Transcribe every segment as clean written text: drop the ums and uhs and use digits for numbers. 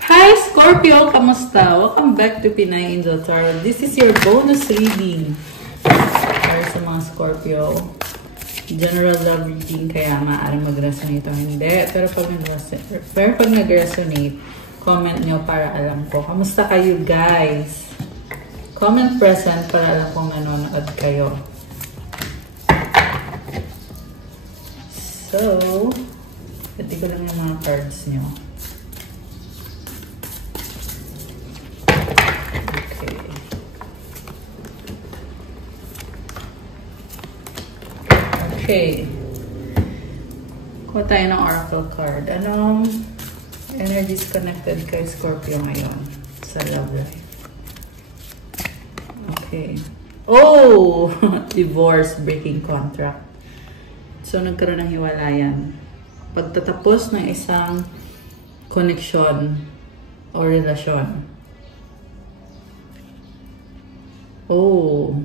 Hi Scorpio! Kamusta? Welcome back to Pinay Angel Tarot. This is your bonus reading para sa mga Scorpio. General love reading, kaya maaaring mag-resonate o hindi. Pero pag nag-resonate, comment nyo para alam ko. Kamusta kayo guys? Comment present para alam kong nanonood kayo. So, pati ko lang yung mga cards nyo. Okay. Kuha tayo ng Oracle card. Anong energies connected kay Scorpio ngayon sa love life? Okay. Oh! Divorce, breaking contract. So, nagkaroon ng hiwalayan. Pagtatapos ng isang connection o relasyon. Oh!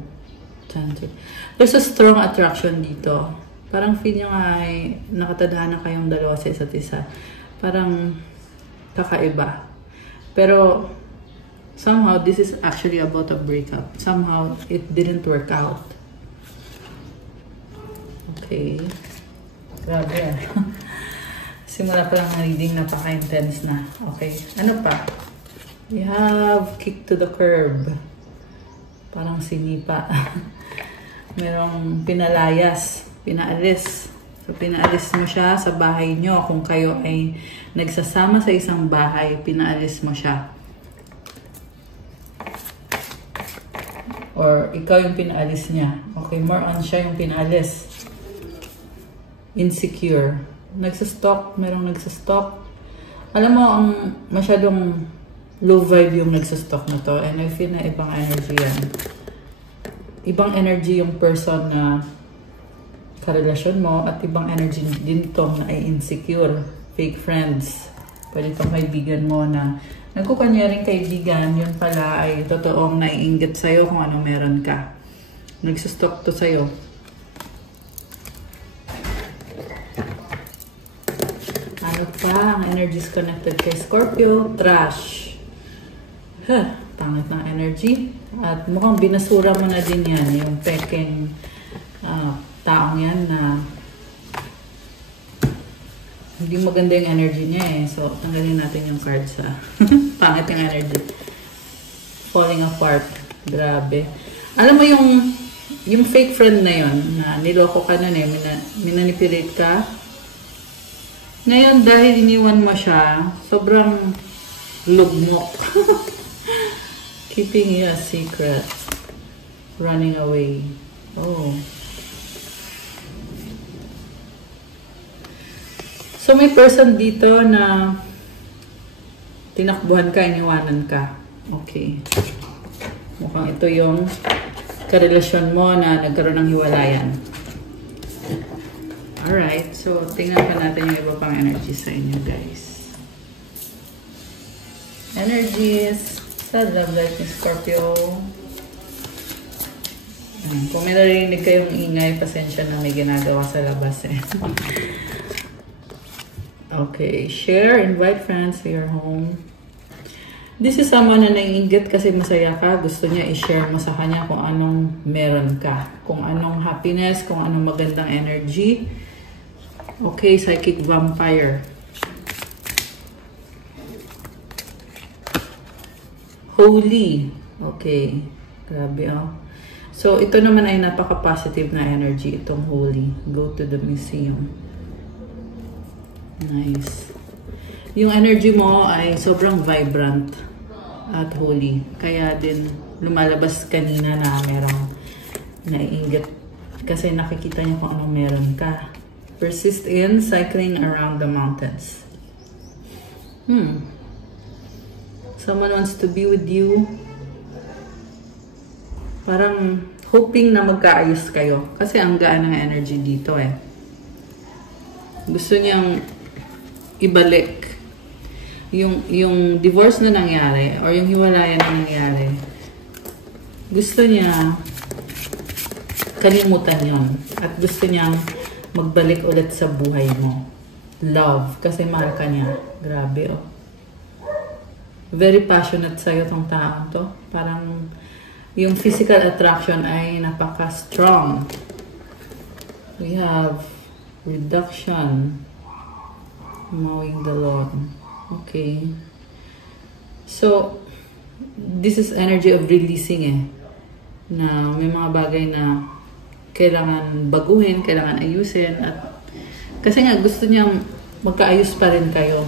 There's a strong attraction dito. Parang feel nyo nga ay nakatadhana kayong dalawa sa isa't isa. Parang kakaiba. Pero somehow this is actually about a breakup. Somehow it didn't work out. Okay. Grabe. Simula pa lang ang reading, napaka-intense na. Okay. Ano pa? We have kick to the curb. Parang sinipa. Merong pinalayas, pinaalis. So, pinaalis mo siya sa bahay nyo. Kung kayo ay nagsasama sa isang bahay, pinaalis mo siya. Or ikaw yung pinaalis niya. Okay, more on siya yung pinaalis. Insecure. Nagsastalk, merong nagsastalk. Alam mo, ang masyadong low vibe yung nagsastalk na to. And I feel na ibang energy yan. Ibang energy yung person na karelasyon mo at ibang energy din to na ay insecure, fake friends. Pwede itong kaibigan mo na nagkukanyaring kaibigan, yun pala ay totoong naiinggit sa'yo kung ano meron ka. Nagsustalk to sa'yo. Ano pa ang energies connected kay Scorpio? Trash. Pangit ng energy. At mukhang binasura mo na din yan, yung peking taong yan na hindi maganda yung energy niya eh. So, tanggalin natin yung cards ha. Pangit yung energy. Falling apart. Grabe. Alam mo yung fake friend na yon na niloko ka na eh, minanipulate ka. Ngayon, dahil iniwan mo siya, sobrang lugmok. Keeping you a secret. Running away. Oh. So, may person dito na tinakbuhan ka, iniwanan ka. Okay. Mukhang ito yung karelasyon mo na nagkaroon ng hiwalayan. Alright. So, tingnan pa natin yung iba pang energy sa inyo, guys. Energies sa love life ni Scorpio. Kung may narinig kayong ingay, pasensya na may ginagawa sa labas eh. Okay, share, invite friends to your home. This is someone na naiinggit kasi masaya ka. Gusto niya i-share mo sa kanya kung anong meron ka. Kung anong happiness, kung anong magandang energy. Okay, psychic vampire. Holy. Okay. Grabe, oh. So, ito naman ay napaka-positive na energy, itong holy. Go to the museum. Nice. Yung energy mo ay sobrang vibrant at holy. Kaya din, lumalabas kanina na merong naiinggit. Kasi nakikita niya kung anong meron ka. Persist in cycling around the mountains. Someone wants to be with you. Parang hoping na magkaayos kayo. Kasi ang gaan ng energy dito eh. Gusto niyang ibalik yung divorce na nangyari or yung hiwalayan na nangyari. Gusto niya kalimutan yon at gusto niyang magbalik ulit sa buhay mo. Love. Kasi mahal ka niya. Grabe oh. Very passionate sa'yo tong taong to. Parang yung physical attraction ay napaka-strong. We have reduction. Mowing the lawn. Okay. So, this is energy of releasing eh. Na may mga bagay na kailangan baguhin, kailangan ayusin. At kasi nga gusto niyang magkaayos pa rin kayo.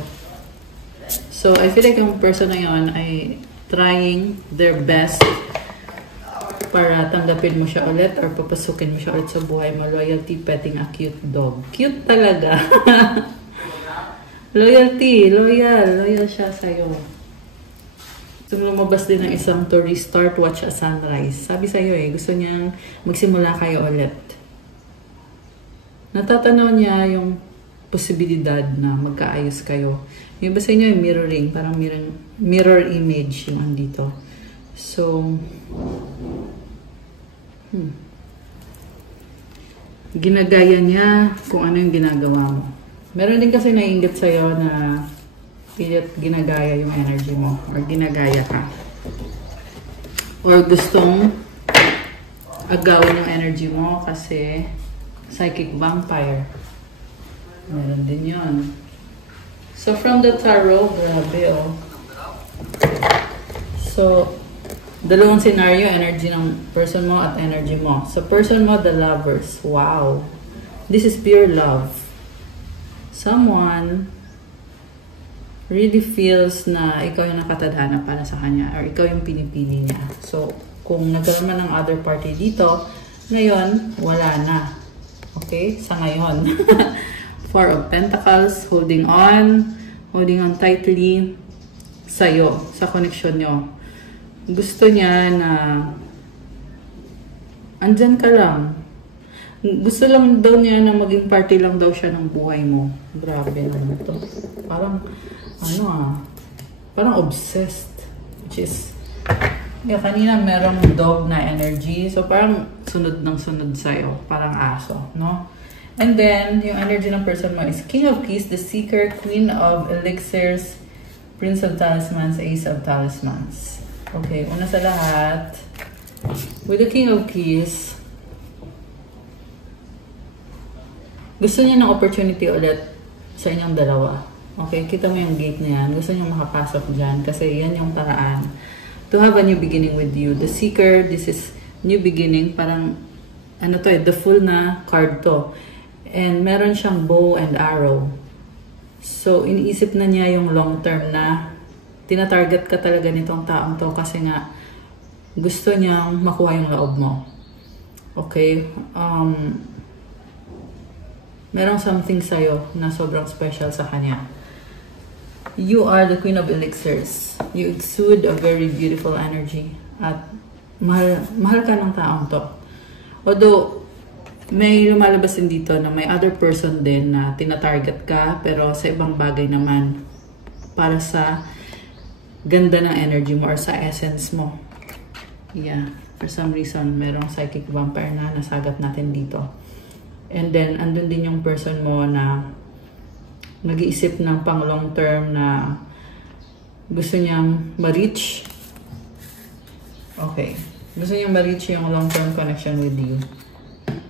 So, I feel like yung person na yun ay trying their best para tanggapin mo siya ulit or papasukin mo siya ulit sa buhay mo. Loyalty, petting a cute dog. Cute talaga. Loyalty, loyal siya sa'yo. So, lumabas din ng isang to restart, watch a sunrise. Sabi sa'yo eh, gusto niyang magsimula kayo ulit. Natatanaw niya yung posibilidad na magkaayos kayo. Yung iba sa inyo yung mirroring, parang mirror image yung andito. So, ginagaya niya kung ano yung ginagawa mo. Meron din kasi naiinggit sa'yo na ginagaya yung energy mo or ginagaya ka. Or gustong agawin yung energy mo kasi psychic vampire. Meron din yun. So, from the tarot, grabe oh. So, dalawang scenario, energy ng person mo at energy mo. So, person mo, the lovers. Wow. This is pure love. Someone really feels na ikaw yung nakatadhana para sa kanya or ikaw yung pinipili niya. So, kung nagkaroon man ng other party dito, ngayon, wala na. Okay? Sa ngayon. Four of Pentacles, holding on tightly sa'yo, sa connection nyo. Gusto niya na andyan ka lang. Gusto lang daw niya na maging party lang daw siya ng buhay mo. Grabe naman ito. Parang, parang obsessed. Which is, kanina merong dog na energy. So, parang sunod ng sunod sa'yo. Parang aso, no? And then, yung energy ng person mo is King of Keys, the Seeker, Queen of Elixirs, Prince of Talismans, Ace of Talismans. Okay, una sa lahat, with the King of Keys, gusto niya ng opportunity ulit sa inyong dalawa. Okay, kita mo yung gate na yan. Gusto niya makapasok dyan kasi yan yung paraan to have a new beginning with you. The Seeker, this is new beginning. Parang, the full na card to. And meron siyang bow and arrow. So, iniisip na niya yung long term na tinatarget ka talaga nitong taong to kasi nga gusto niyang makuha yung loob mo. Okay? Merong something sa'yo na sobrang special sa kanya. You are the Queen of Elixirs. You exude a very beautiful energy. At mahal ka ng taong to. Although, may lumalabas din dito na may other person din na tinatarget ka pero sa ibang bagay naman para sa ganda ng energy mo or sa essence mo. Yeah. For some reason, merong psychic vampire na nasagat natin dito. And then, andun din yung person mo na nag-iisip ng pang long term na gusto niyang ma-reach. Okay. Gusto niyang ma-reach yung long term connection with you.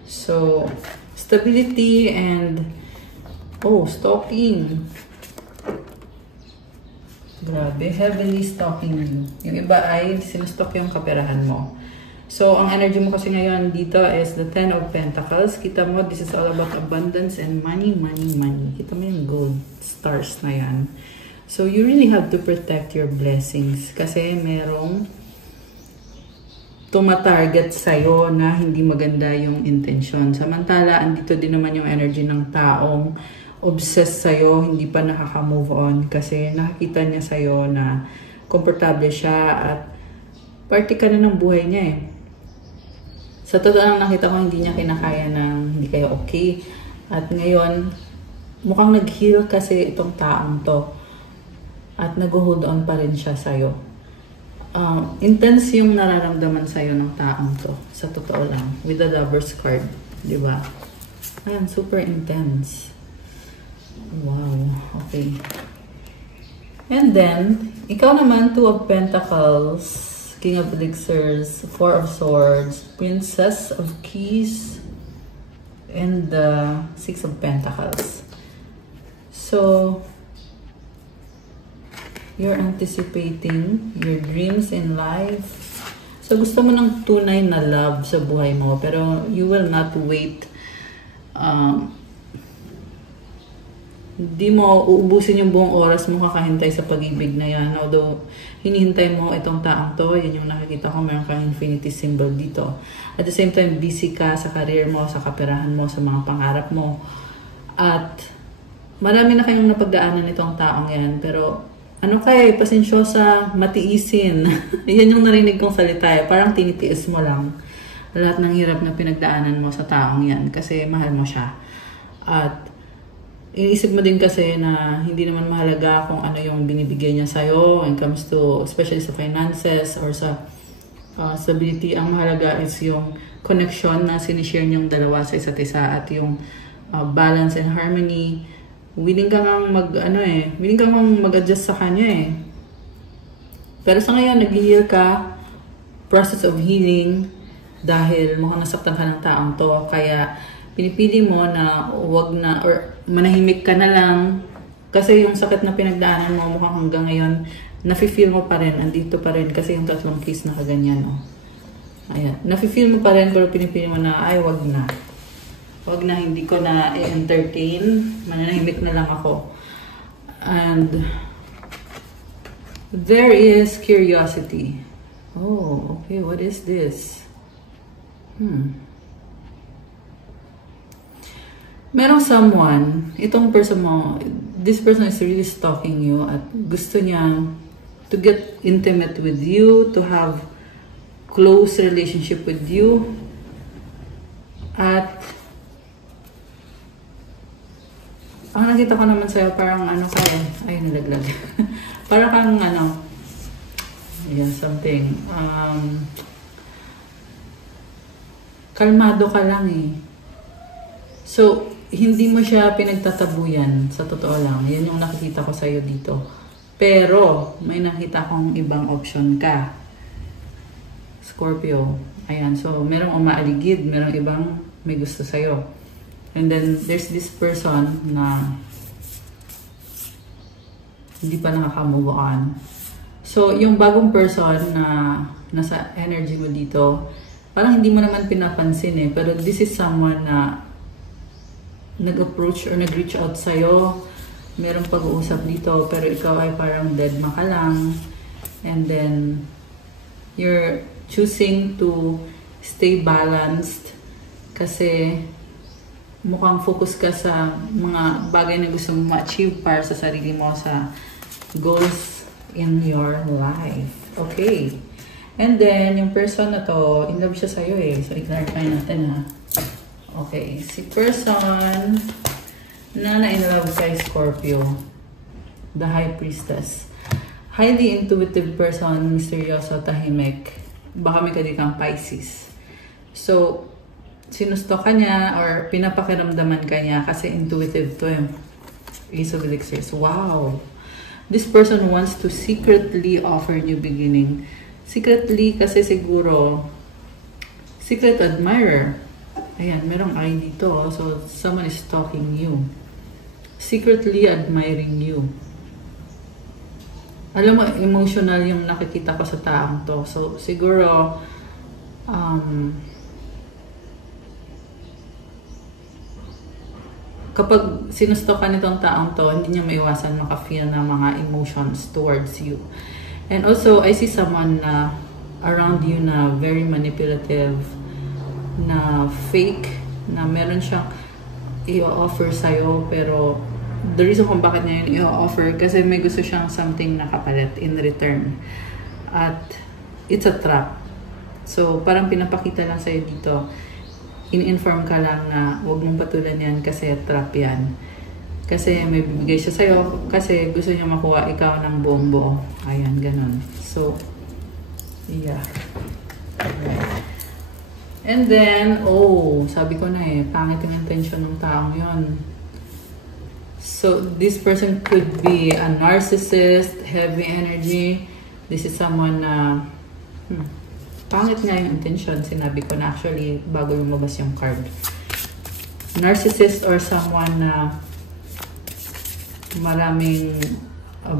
So, stability and, stalking. Grabe, heavily stalking you. Yung iba ay sinustok yung kaperahan mo. So, ang energy mo kasi ngayon dito is the Ten of Pentacles. Kita mo, this is all about abundance and money, money, money. Kita mo yung gold stars na yan. So, you really have to protect your blessings. Kasi merong tumatarget sa'yo na hindi maganda yung intention. Samantala, andito din naman yung energy ng taong obsessed sa'yo, hindi pa nakaka-move on kasi nakikita niya sa'yo na komportable siya at party ka na ng buhay niya eh. Sa totoo lang nakita ko hindi niya kinakaya ng hindi kayo okay. At ngayon, mukhang nag-heal kasi itong taong to at nag-hold on pa rin siya sa'yo. Intense yung nararamdaman sa'yo ng taong to. Sa totoo lang. With the Lover's card. Diba? Ayan, super intense. Wow. Okay. And then, Ikaw naman, Two of Pentacles, King of Elixirs, Four of Swords, Princess of Keys, and the Six of Pentacles. So, you're anticipating your dreams in life. So, gusto mo ng tunay na love sa buhay mo, pero you will not wait. Hindi mo uubusin yung buong oras mo kakahintay sa pag-ibig na yan. Although, hinihintay mo itong taong to, yan yung nakikita ko, meron kang infinity symbol dito. At the same time, busy ka sa career mo, sa kaperahan mo, sa mga pangarap mo. At marami na kayong napagdaanan itong taong yan, pero ano kaya, pasensyosa, matiisin. Yan yung narinig kong salita eh. Parang tinitiis mo lang lahat ng hirap na pinagdaanan mo sa taong yan kasi mahal mo siya. At iniisip mo din kasi na hindi naman mahalaga kung ano yung binibigay niya sa'yo when it comes to, especially sa finances or sa stability. Ang mahalaga is yung connection na sinishare niyong dalawa sa isa't isa at yung balance and harmony. Willing ka nga willing ka nga mag-adjust sa kanya eh. Pero sa ngayon, nag-heal ka, process of healing, dahil mukhang nasaktan ka ng taong to. Kaya, pinipili mo na wag na, or manahimik ka na lang. Kasi yung sakit na pinagdaanan mo, mukhang hanggang ngayon, nafe-feel mo pa rin, andito pa rin. Kasi yung tatlong case na kaganyan, oh. Ayan. Nafe-feel mo pa rin, pero pinipili mo na, ay, wag na. Wag na, hindi ko na i-entertain. Mananahimik na lang ako. And there is curiosity. Oh, okay. What is this? Merong someone, itong person mo, this person is really stalking you at gusto niya to get intimate with you, to have close relationship with you. At ang nakita ko naman sa'yo, parang ano kaya, ay nalaglag. Parang kang something. Kalmado ka lang eh. So, hindi mo siya pinagtatabuyan, sa totoo lang. Yan yung nakikita ko sa'yo dito. Pero, may nakita kong ibang option ka. Scorpio. Ayan, so, merong umaaligid, merong ibang may gusto sa'yo. And then, there's this person na hindi pa nakaka-move on. So, yung bagong person na nasa energy mo dito, parang hindi mo naman pinapansin eh. Pero this is someone na nag-approach or nag-reach out sa'yo. Merong pag-uusap dito, pero ikaw ay parang deadma ka lang. And then, you're choosing to stay balanced kasi mukhang focus ka sa mga bagay na gusto mo ma-achieve para sa sarili mo, sa goals in your life. Okay. And then, yung person na to, in love siya sa'yo eh. So, i-clarify natin ha. Okay. Si person na na-in love kay Scorpio, the High Priestess. Highly intuitive person, misteryoso, tahimik. Baka may kadikang Pisces. So, sinusto ka niya or pinapakiramdaman ka niya kasi intuitive to eh. Ace of Elixirs. Wow! This person wants to secretly offer new beginning. Secretly kasi siguro secret admirer. Ayan, merong I dito. So, someone is stalking you. Secretly admiring you. Alam mo, emotional yung nakikita ko sa taong to. So, siguro kapag sinusto ka nitong taong to, hindi niya maiwasan maka-feel ng mga emotions towards you. And also, I see someone na around you na very manipulative, na fake, na meron siyang i-offer sa'yo, pero the reason kung bakit niya yun i-offer, kasi may gusto siyang something na kapalit in return. At it's a trap. So, parang pinapakita lang sa'yo dito, in-inform ka lang na huwag mong patulan yan kasi trap yan. Kasi may bibigay siya sa'yo kasi gusto niya makuha ikaw ng buong buo. Ayan, ganun. So, yeah. Alright. And then, sabi ko na eh, pangit yung intention ng taong yon. So this person could be a narcissist, heavy energy. This is someone na pangit nga yung intention. Sinabi ko na actually bago lumabas yung card. Narcissist or someone na maraming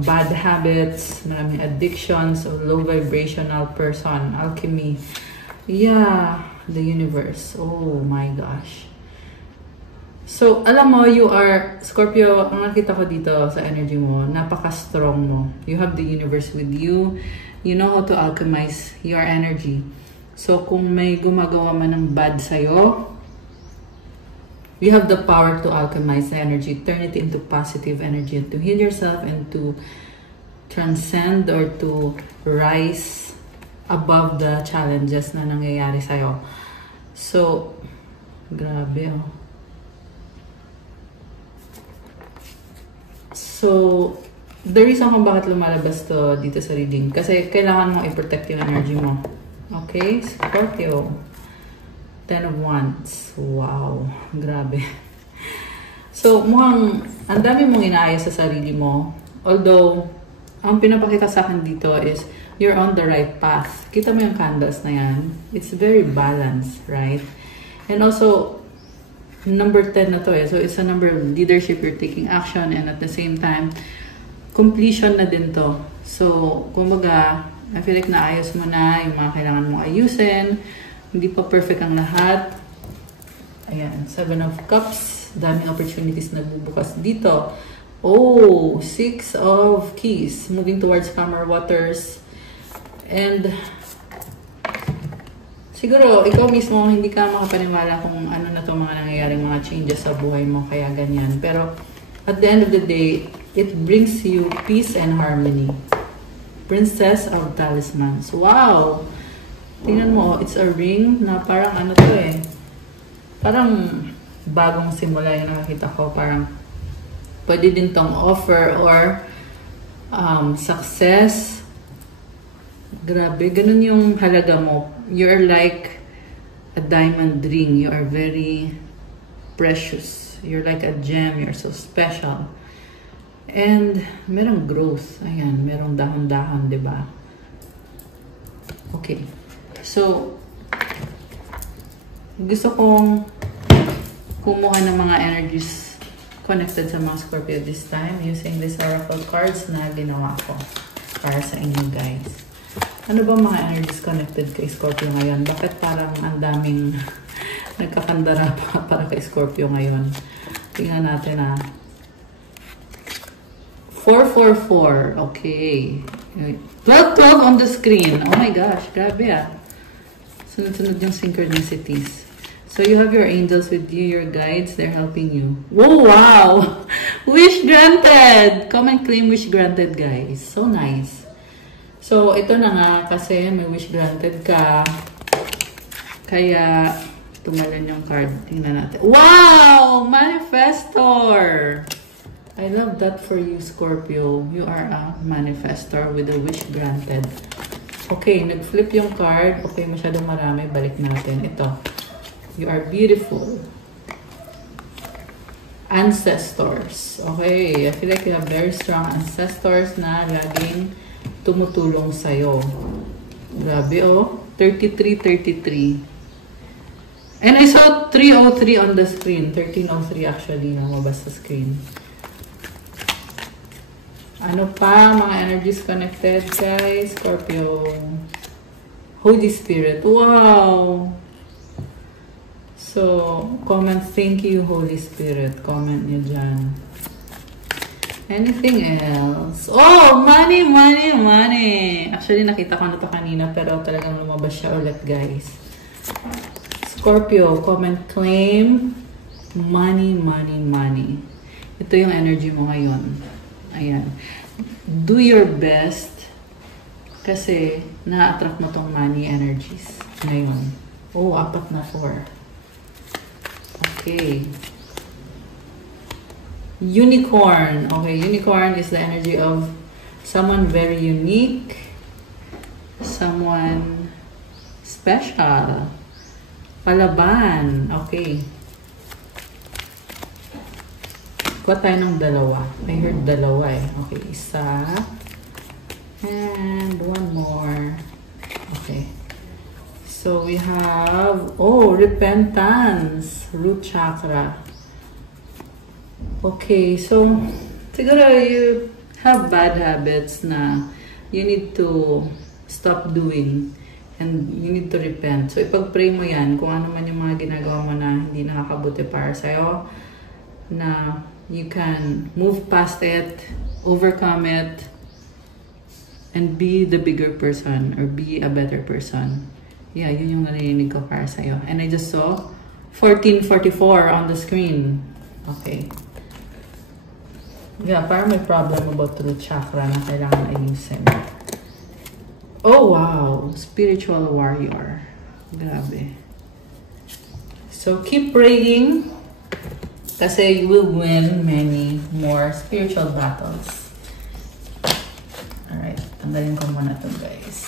bad habits, maraming addictions, or low vibrational person. Alchemy. Yeah, the universe. Oh my gosh. So, alam mo, you are, Scorpio, ang nakita ko dito sa energy mo, napaka-strong mo. You have the universe with you. You know how to alchemize your energy. So, kung may gumagawa man ng bad sa'yo, you have the power to alchemize the energy, turn it into positive energy, to heal yourself and to transcend or to rise above the challenges na nangyayari sa'yo. So, grabe oh. So, the reason kung bakit lumalabas to dito sa reading, kasi kailangan mo i-protect yung energy mo. Okay? Scorpio. 10 of Wands. Wow. Grabe. So, mukhang ang dami mong inaayos sa sarili mo. Although, ang pinapakita sa akin dito is you're on the right path. Kita mo yung candles na yan. It's very balanced, right? And also, number 10 na to eh. So, it's a number of leadership. You're taking action and at the same time, completion na din to. So, kumbaga, I feel like naayos mo na yung mga kailangan mong ayusin. Hindi pa perfect ang lahat. Ayan, 7 of Cups. Daming opportunities na bubukas dito. Oh, 6 of Keys. Moving towards calmer waters. And siguro, ikaw mismo, hindi ka makapaniwala kung ano na itong mga nangyayaring mga changes sa buhay mo, kaya ganyan. Pero, at the end of the day, it brings you peace and harmony. Princess of Talismans. Wow! Tingnan mo, it's a ring na parang ano to eh. Parang bagong simula yung nakakita ko. Parang pwede din tong offer or success. Grabe, ganun yung halaga mo. You're like a diamond ring. You are very precious. You're like a gem. You're so special. And merong growth. Ayan, merong dahon-dahon, diba? Okay. So, gusto kong kumuha ng mga energies connected sa mga Scorpio this time using these oracle cards na ginawa ko para sa inyo guys. Ano ba mga energies connected kay Scorpio ngayon? Bakit parang ang daming nagkakandara pa para kay Scorpio ngayon? Tingnan natin ah. 444. Okay. 1212 on the screen. Oh my gosh. Grabe ah. Sunod-sunod yung synchronicities. So you have your angels with you, your guides. They're helping you. Whoa, wow! Wish granted! Come and claim wish granted, guys. So nice. So, ito na nga, kasi may wish granted ka. Kaya, tumalon yung card. Tingnan natin. Wow! Manifestor! I love that for you, Scorpio. You are a manifestor with a wish granted. Okay, nag-flip yung card. Okay, masyadong marami. Balik natin. Ito. You are beautiful. Ancestors. Okay, I feel like you have very strong ancestors na laging tumutulong sa'yo. Grabe, oh. 33. And I saw 303 on the screen. 1303 actually na mabas sa screen. Ano pa? Mga energies connected, guys. Scorpio. Holy Spirit. Wow! So, comment, thank you, Holy Spirit. Comment nyo dyan. Anything else? Oh, money. Actually, nakita ko na to kanina, pero talagang lumabas siya ulit, guys. Scorpio, comment, claim, money. Ito yung energy mo ngayon. Ayan. Do your best kasi na-attract mo tong money energies ngayon. Oh, 4 na. Okay. Unicorn. Okay, unicorn is the energy of someone very unique, someone special. Palaban. Okay. Kuha tayo ng dalawa. I heard dalawa eh. Okay, isa. And one more. Okay. So we have, oh, repentance. Root chakra. Okay, so siguro you have bad habits na you need to stop doing and you need to repent. So ipag-pray mo yan kung ano man yung mga ginagawa mo na hindi nakakabuti para sa'yo, na you can move past it, overcome it, and be the bigger person or be a better person. Yeah, yun yung narinig ko para sa'yo. And I just saw 1444 on the screen. Okay. Yeah, parang may problem about the chakra na kailangan ayusin. Oh, wow. Spiritual warrior. Grabe. So, keep praying kasi you will win many more spiritual battles. Alright. Tanggalin ko muna ito, guys.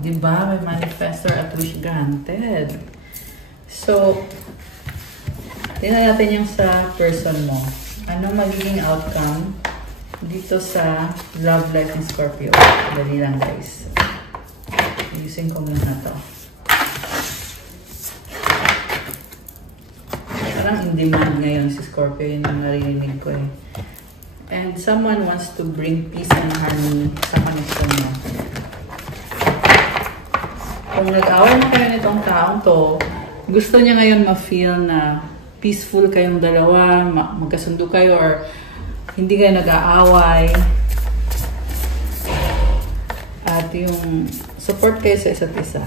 Diba? May manifestor at wish granted. So, tingnan natin yung sa person mo. Ano magiging outcome dito sa love life ni Scorpio? Dali lang, guys. Ayusin ko muna to. Parang in demand ngayon si Scorpio. Yun yung narinig ko eh. And someone wants to bring peace and harmony sa connection mo. Kung nag-away na kayo nitong taong to, gusto niya ngayon ma-feel na peaceful kayong dalawa, magkasundo kayo, or hindi kayo nag-aaway. At yung support kayo sa isa't isa.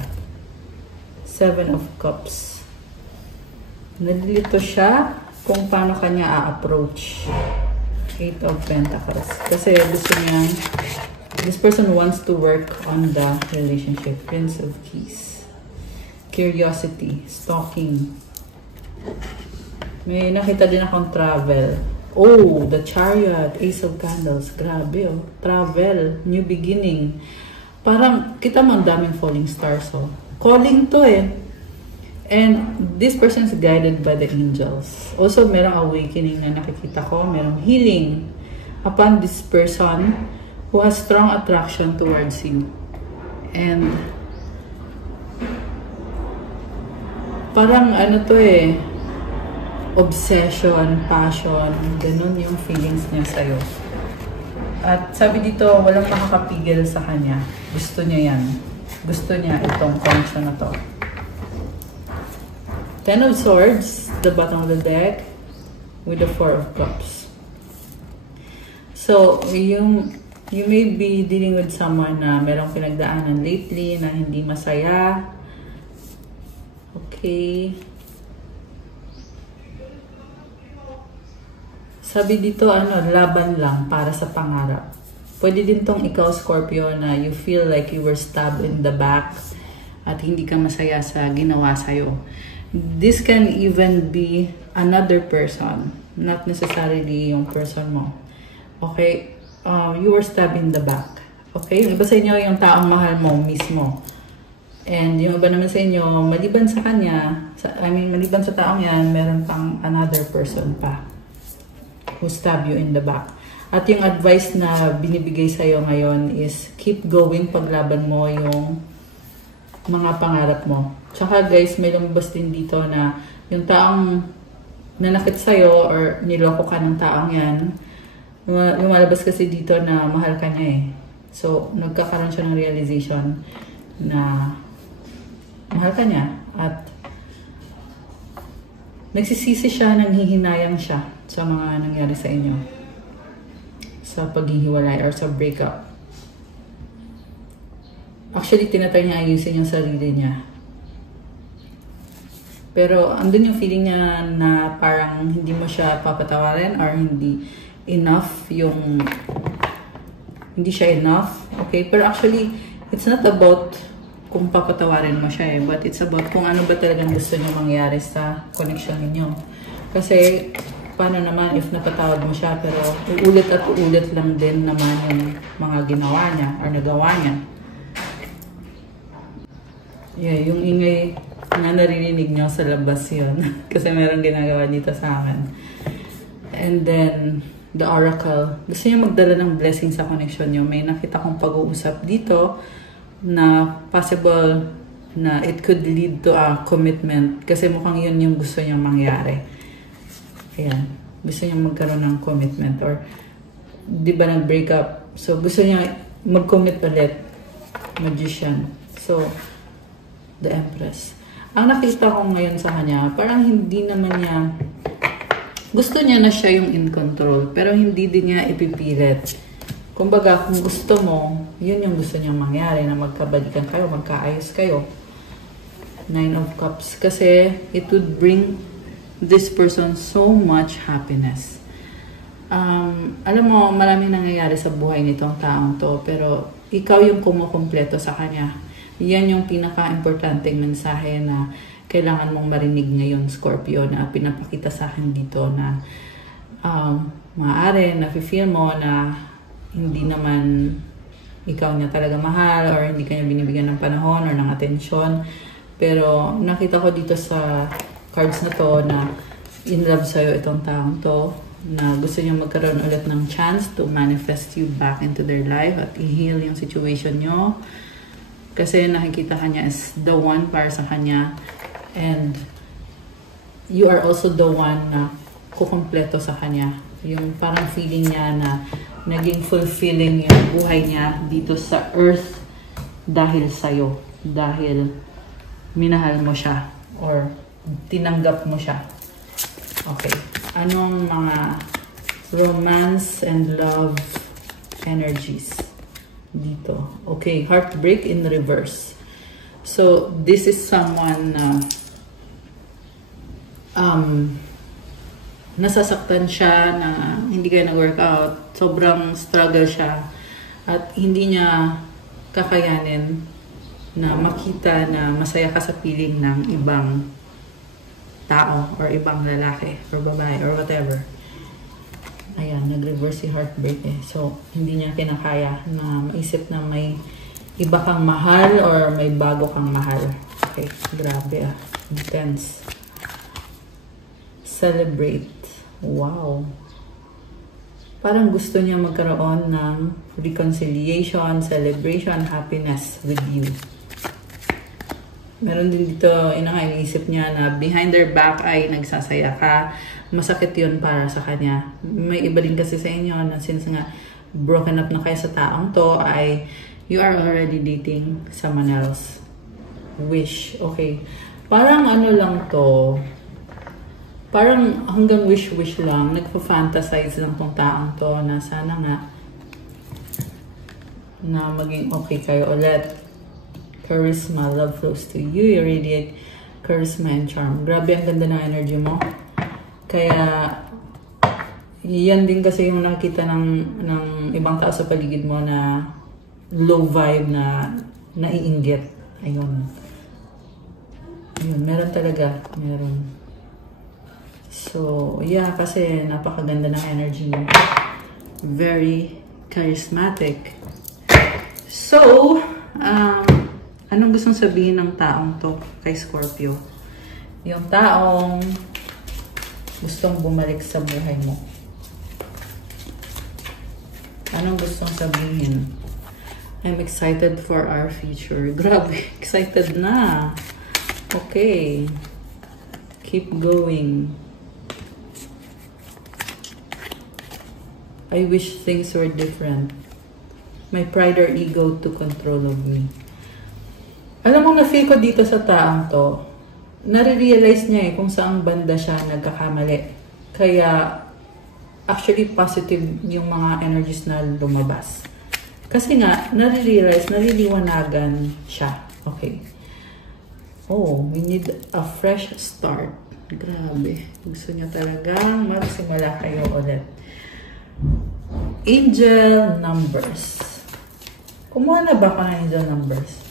7 of Cups. Nalilito siya kung paano kanya a-approach. 8 of Pentacles. Kasi gusto niya, this person wants to work on the relationship. Prince of Keys. Curiosity. Stalking. May nakita din akong travel. Oh, the Chariot. Ace of Candles. Grabe oh. Travel. New beginning. Parang kita mo ang daming falling stars oh. Calling to eh. And this person is guided by the angels. Also, merong awakening na nakikita ko. Merong healing upon this person who has strong attraction towards you. And parang ano to eh, obsession, passion, ganun yung feelings niya sa'yo. At sabi dito, walang makakapigil sa kanya. Gusto niya yan. Gusto niya itong connection na to. 10 of Swords, the bottom of the deck, with the 4 of Cups. So, you may be dealing with someone na merong pinagdaanan lately na hindi masaya. Okay. Sabi dito, laban lang para sa pangarap. Pwede din tong ikaw, Scorpio, na you feel like you were stabbed in the back at hindi ka masaya sa ginawa sa'yo. This can even be another person, not necessarily yung person mo. Okay? You were stabbed in the back. Okay? Yung iba sa inyo, yung taong mahal mo mismo. And yung iba naman sa inyo, maliban sa kanya, maliban sa taong yan, meron pang another person pa who stab you in the back. At yung advice na binibigay sa'yo ngayon is keep going, paglaban mo yung mga pangarap mo. Tsaka guys, may lumabas din dito na yung taong nanakit sa'yo or niloko ka ng taong yan, lumalabas kasi dito na mahal ka niya eh. So, nagkakaroon siya ng realization na mahal ka niya at nagsisisi siya, nanghihinayang siya sa mga nangyari sa inyo. Sa paghihiwalay or sa breakup. Actually, tinatry niya ayusin yung sarili niya. Pero, andun yung feeling niya na parang hindi mo siya papatawarin or hindi enough yung... Hindi siya enough. Okay? Pero actually, it's not about kung papatawarin mo siya eh. But it's about kung ano ba talagang gusto niya mangyari sa connection ninyo. Kasi, paano naman if napatawad mo siya pero uulit at uulit lang din naman yung mga ginawa niya or nagawa niya. Yeah, yung ingay na naririnig nyo sa labas yun. Kasi merong ginagawa dito sa amin. And then, the Oracle. Gusto niya magdala ng blessing sa connection niyo. May nakita kong pag-uusap dito na possible na it could lead to a commitment. Kasi mukhang yun yung gusto niyang mangyari. Ayan. Gusto niyang magkaroon ng commitment. Or, di ba nag-break up? So, gusto niya mag-commit ulit. Magician. So, the Empress. Ang nakita ko ngayon sa kanya, parang hindi naman niya gusto niya na siya yung in control, pero hindi din niya ipipilit. Kumbaga, kung gusto mo, yun yung gusto niyang mangyari, na magkabalikan kayo, magkaayos kayo. 9 of Cups. Kasi, it would bring this person so much happiness. Alam mo, maraming nangyayari sa buhay nitong taong to, pero ikaw yung kumukumpleto sa kanya. Yan yung pinaka-importanteng mensahe na kailangan mong marinig ngayon, Scorpio, na pinapakita sa akin dito na maaari, nafe-feel mo na hindi naman ikaw niya talaga mahal or hindi kanya binibigyan ng panahon or ng atensyon. Pero nakita ko dito sa cards na to na in love sa'yo itong taong to, na gusto niya magkaroon ulit ng chance to manifest you back into their life at i-heal yung situation nyo. Kasi nakikita kanya as the one para sa kanya. And you are also the one na kukumpleto sa kanya. Yung parang feeling niya na naging fulfilling yung buhay niya dito sa earth dahil sa'yo. Dahil minahal mo siya or tinanggap mo siya. Okay. Anong mga romance and love energies dito? Okay. Heartbreak in reverse. So, this is someone na nasasaktan siya na hindi kayo nag-workout. Sobrang struggle siya. At hindi niya kakayanin na makita na masaya ka sa piling ng ibang tao or ibang lalaki or babae or whatever. Ayan, nag-reverse si heartbreak eh. So, hindi niya kinakaya na maisip na may iba kang mahal or may bago kang mahal. Okay, grabe ah. Intense. Celebrate. Wow. Parang gusto niya magkaroon ng reconciliation, celebration, happiness with you. Meron din dito, iniisip niya na behind their back ay nagsasaya ka. Masakit yun para sa kanya. May iba din kasi sa inyo na since nga broken up na kayo sa taong to ay you are already dating someone else. Wish. Okay. Parang ano lang to. Parang hanggang wish-wish lang. Nagpa-fantasize lang tong taong to na sana nga na maging okay kayo ulit. Charisma, love flows to you. You radiate charisma and charm. Grabe, ang ganda ng energy mo. Kaya, yan din kasi yung nakita ng ibang tao sa paligid mo na low vibe na naiinggit. Ayun. Ayun, meron talaga. Meron. So, yeah, kasi napakaganda ng energy mo. Very charismatic. So, anong gustong sabihin ng taong to kay Scorpio? Yung taong gustong bumalik sa buhay mo. Anong gustong sabihin? I'm excited for our future. Grabe, excited na. Okay. Keep going. I wish things were different. My pride or ego took control of me. Alam mo, na-feel ko dito sa taong to, nare-realize niya kung saang banda siya nagkakamali. Kaya, actually positive yung mga energies na lumabas. Kasi nga, nare-realize, nariliwanagan siya. Okay. Oh, we need a fresh start. Grabe. Gusto niya talagang magsimula kayo ulit. Angel numbers. Kumuha na ba ka ng angel numbers?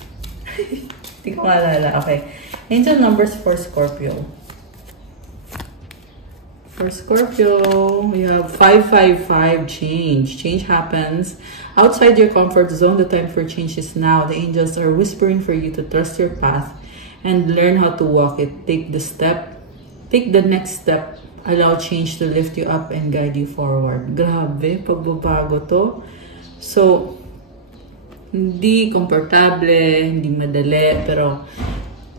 Hindi ko maalala. Okay. Angel numbers for Scorpio. For Scorpio, we have 555, change. Change happens. Outside your comfort zone, the time for change is now. The angels are whispering for you to trust your path and learn how to walk it. Take the next step allow change to lift you up and guide you forward. Grabe, pagbabago to. So, hindi komportable, hindi madali, pero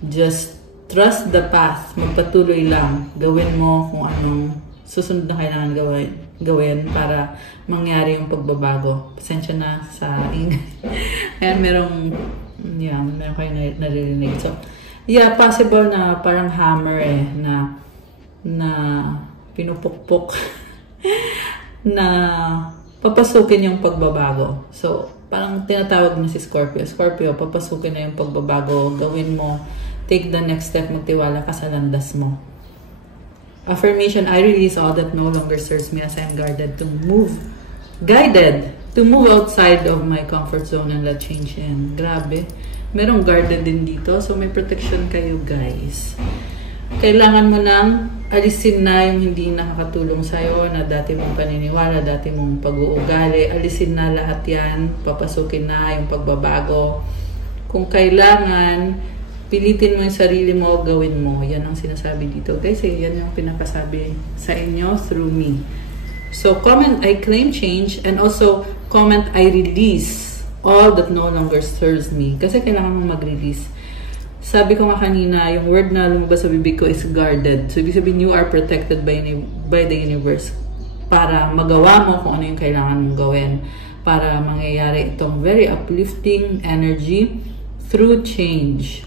just trust the path. Magpatuloy lang. Gawin mo kung anong susunod na kailangan gawin para mangyari yung pagbabago. Pasensya na sa ingay. Ayan, meron kayo naririnig. So, yeah, possible na parang hammer na pinupukpok na papasukin yung pagbabago. So, parang tinatawag mo si Scorpio. Scorpio, papasukin na yung pagbabago. Gawin mo. Take the next step. Magtiwala ka sa landas mo. Affirmation, I release all that no longer serves me as I am guided to move outside of my comfort zone and let change in. Grabe. Merong guarded din dito. So, may protection kayo, guys. Kailangan mo nang alisin na yung hindi nakakatulong sa'yo na dati mong paniniwala, dati mong pag-uugali. Alisin na lahat yan. Papasukin na yung pagbabago. Kung kailangan, pilitin mo yung sarili mo, gawin mo. Yan ang sinasabi dito. Guys, yan yung pinakasabi sa inyo through me. So, comment, I claim change. And also, comment, I release all that no longer serves me. Kasi kailangan mong mag-release. Sabi ko nga kanina, yung word na lumabas sa bibig ko is guarded. So, ibig sabihin, you are protected by the universe para magawa mo kung ano yung kailangan mong gawin. Para mangyayari itong very uplifting energy through change.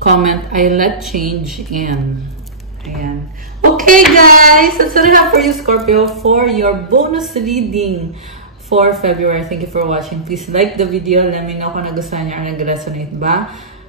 Comment, I let change in. Ayan. Okay, guys! That's what I have for you, Scorpio, for your bonus reading for February. Thank you for watching. Please like the video. Let me know kung nagustuhan niyo or nag-resonate ba.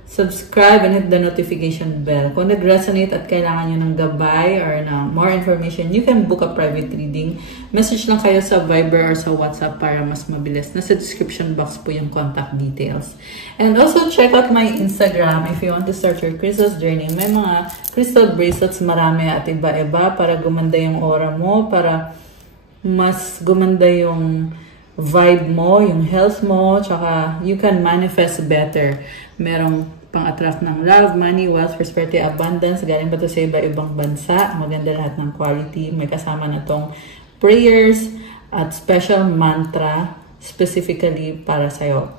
Subscribe and hit the notification bell. Kung nag-resonate at kailangan niyo ng gabay or na more information, you can book a private reading. Message lang kayo sa Viber or sa WhatsApp para mas mabilis. Nasa description box po yung contact details. And also, check out my Instagram if you want to start your crystals journey. May mga crystal bracelets marami at iba-iba para gumanda yung aura mo, para mas gumanda yung vibe mo, yung health mo, tsaka you can manifest better. Merong pang-attract ng love, money, wealth, prosperity, abundance. Galing ba ito sa iba-ibang bansa? Maganda lahat ng quality. May kasama na tong prayers at special mantra specifically para sa'yo.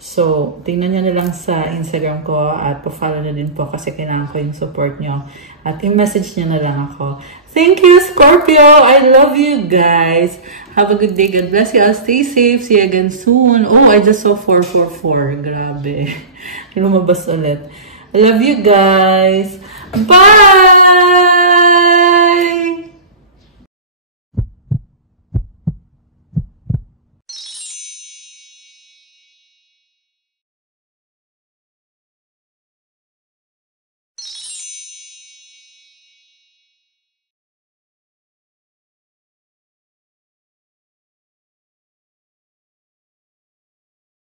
So, tingnan nyo na lang sa Instagram ko at pa-follow na din po kasi kailangan ko yung support nyo. At i-message nyo na lang ako. Thank you, Scorpio! I love you guys! Have a good day. God bless you. I'll stay safe. See you again soon. Oh, I just saw 444. Grabe. Lumabas ulit. I love you guys. Bye!